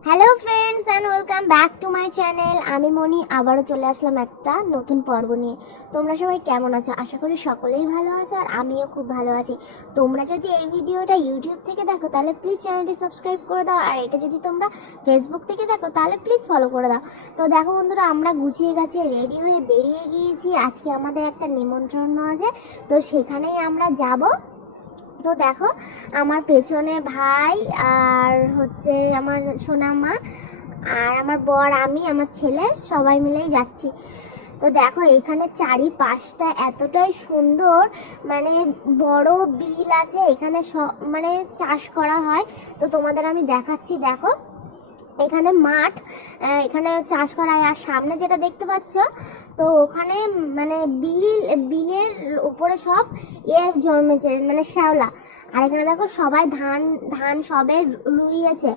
Hello friends and welcome back to my channel. আমি মনি আবারও চলে আসলাম একটা নতুন পর্ব নিয়ে। তোমরা সবাই কেমন আছো? আশা করি সকলেই ভালো আছো আর আমিও খুব ভালো আছি। তোমরা যদি এই ভিডিওটা ইউটিউব থেকে দেখো তাহলে প্লিজ চ্যানেলটি সাবস্ক্রাইব করে দাও, আর এটা যদি তোমরা ফেসবুক থেকে দেখো তাহলে প্লিজ ফলো করে দাও। তো দেখো বন্ধুরা, আমরা গুছিয়ে গাছিয়ে রেডি হয়ে বেরিয়ে গিয়েছি। আজকে আমাদের একটা নিমন্ত্রণ আছে, তো সেখানেই আমরা যাব। তো দেখো, আমার পেছনে ভাই আর হচ্ছে আমার সোনা মা আর আমার বর, আমি, আমার ছেলে সবাই মিলেই যাচ্ছি। তো দেখো এখানে চারিপাশটা এতটাই সুন্দর, মানে বড় বিল আছে এখানে, মানে চাষ করা হয়। তো তোমাদের আমি দেখাচ্ছি, দেখো এখানে মাঠ, এখানে চাষ করা হয়। আর সামনে যেটা দেখতে পাচ্ছ, তো ওখানে মানে বিলের উপরে সব জন্মেছে, মানে শ্যাওলা। আর এখানে দেখো সবাই ধান ধান সবে রুইয়েছে।